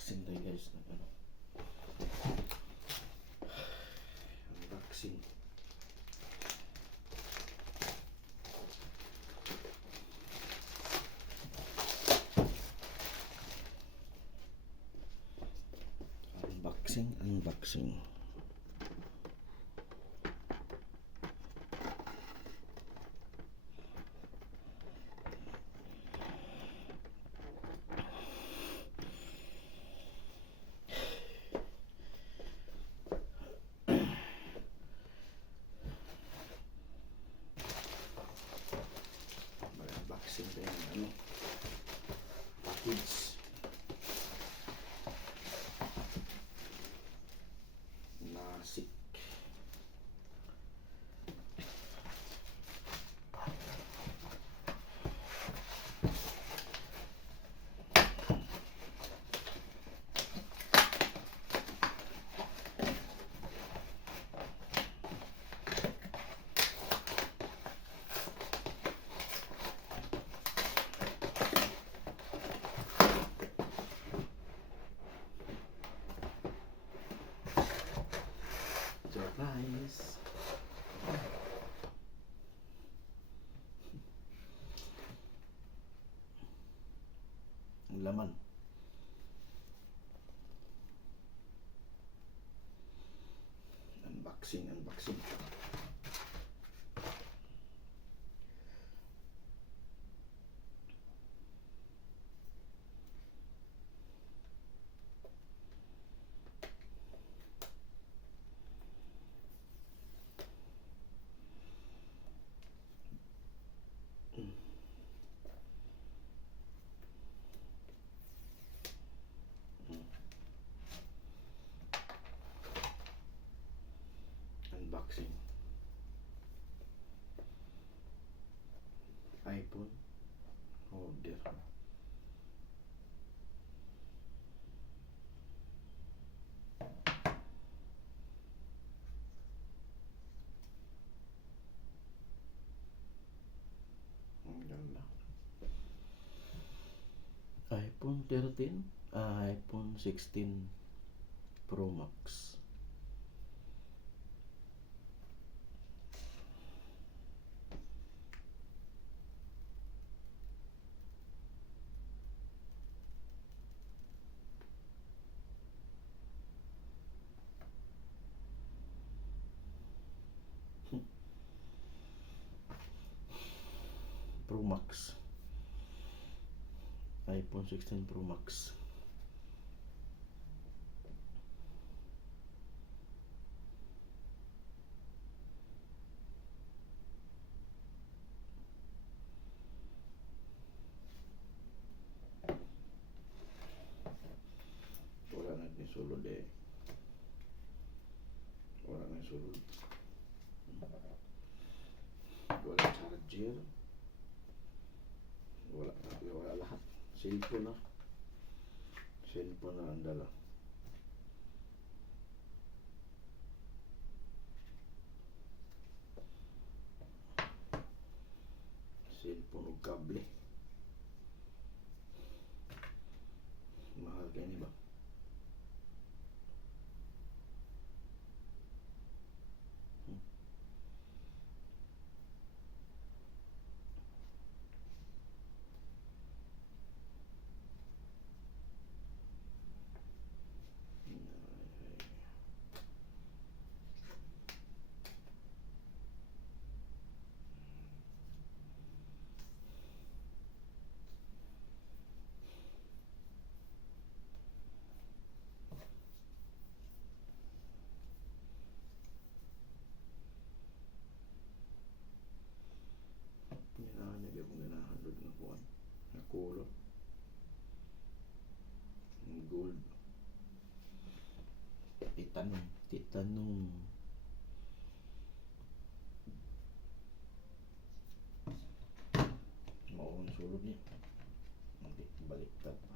Unboxing tayo guys ng ano. Unboxing. Unboxing. Unboxing tayo ng ano. Package. Nasik. Surprise! Ang laman. Unboxing. Unboxing. iPhone holder. Ang ganda. iPhone 13, iPhone 16 Pro Max. Pro Max. iPhone 16 Pro Max. Wala na din sulod eh. Wala na sulod. Wala charger. Wala lahat. Cellphone na ang dala. Cellphone o kable. Mahal kayo ni ba? Hindi akong ganahandod na kuwan. Nakulot. Gold. Titanong. Mauang sulod niya. Baliktad.